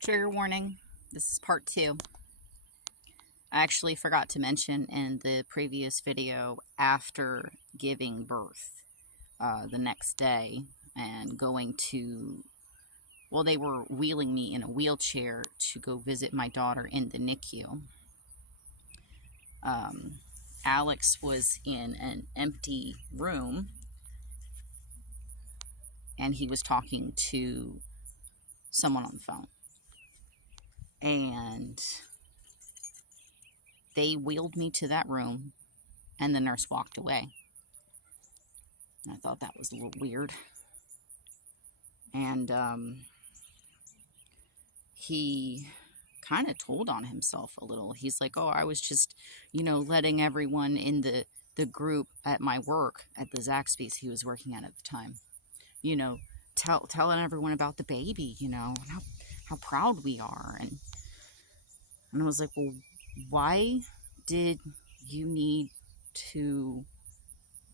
Trigger warning, this is part 2. I actually forgot to mention in the previous video, after giving birth the next day and going to, well, they were wheeling me in a wheelchair to go visit my daughter in the NICU. Alex was in an empty room and he was talking to someone on the phone. And they wheeled me to that room and the nurse walked away. I thought that was a little weird. And he kind of told on himself a little. He's like, oh, I was just, letting everyone in the group at my work at the Zaxby's he was working at the time, telling everyone about the baby, and how proud we are. And I was like, well, why did you need to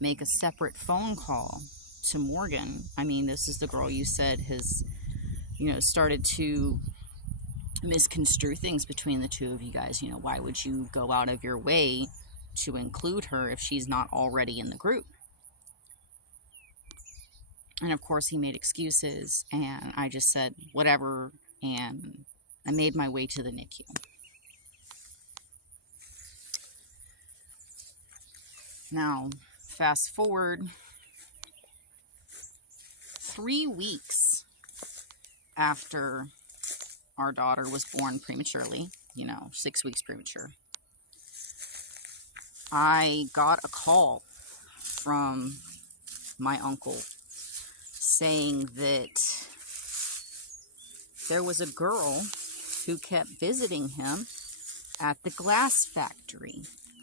make a separate phone call to Morgan? I mean, this is the girl you said has, started to misconstrue things between the two of you guys. Why would you go out of your way to include her if she's not already in the group? And of course he made excuses, and I just said whatever, and I made my way to the NICU. Now, fast forward 3 weeks after our daughter was born prematurely, 6 weeks premature, I got a call from my uncle saying that there was a girl who kept visiting him at the glass factory,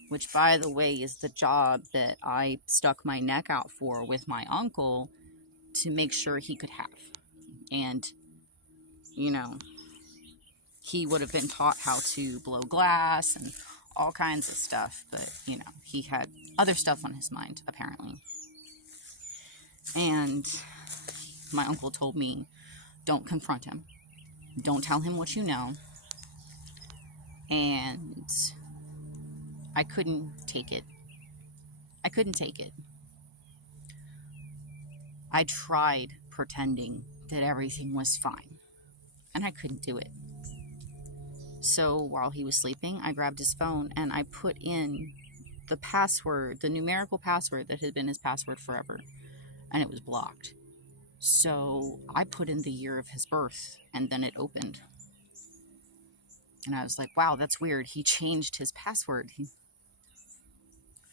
which, by the way, is the job that I stuck my neck out for with my uncle to make sure he could have. And, he would have been taught how to blow glass and all kinds of stuff, but, he had other stuff on his mind, apparently. And my uncle told me, don't confront him. Don't tell him what you know. And I couldn't take it. I tried pretending that everything was fine, and I couldn't do it. So while he was sleeping, I grabbed his phone and I put in the password, the numerical password that had been his password forever, and it was blocked. So I put in the year of his birth, and then it opened. And I was like, wow, that's weird. He changed his password.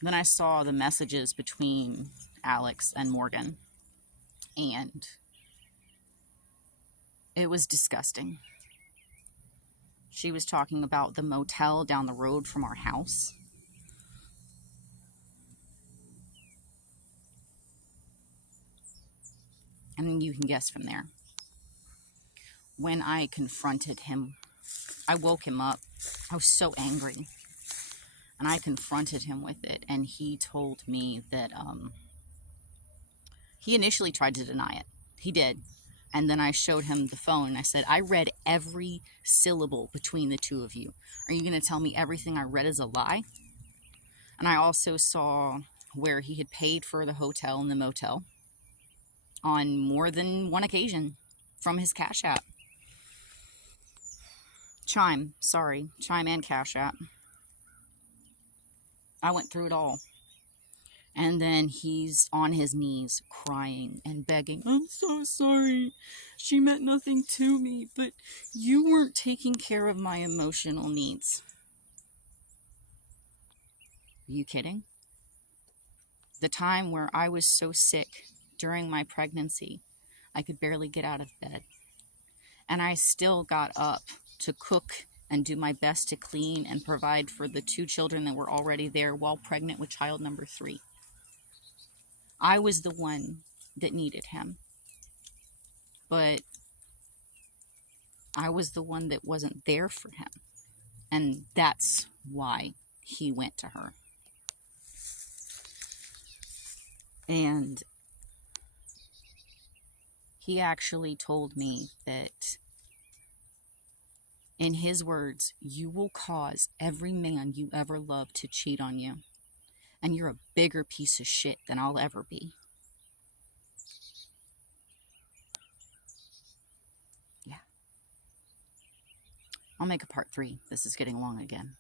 Then I saw the messages between Alex and Morgan, and it was disgusting. She was talking about the motel down the road from our house. And you can guess from there. When I confronted him, I woke him up. I was so angry. And I confronted him with it. And he told me that he initially tried to deny it. He did. And then I showed him the phone. I said, I read every syllable between the two of you. Are you going to tell me everything I read is a lie? And I also saw where he had paid for the hotel and the motel on more than one occasion from his Cash App. Chime and Cash App. I went through it all. And then he's on his knees crying and begging, I'm so sorry. She meant nothing to me, but you weren't taking care of my emotional needs. Are you kidding? The time where I was so sick during my pregnancy, I could barely get out of bed. And I still got up to cook and do my best to clean and provide for the 2 children that were already there while pregnant with child number 3. I was the one that needed him. But I was the one that wasn't there for him. And that's why he went to her. And he actually told me that In his words, you will cause every man you ever loved to cheat on you. And you're a bigger piece of shit than I'll ever be. Yeah. I'll make a part 3. This is getting long again.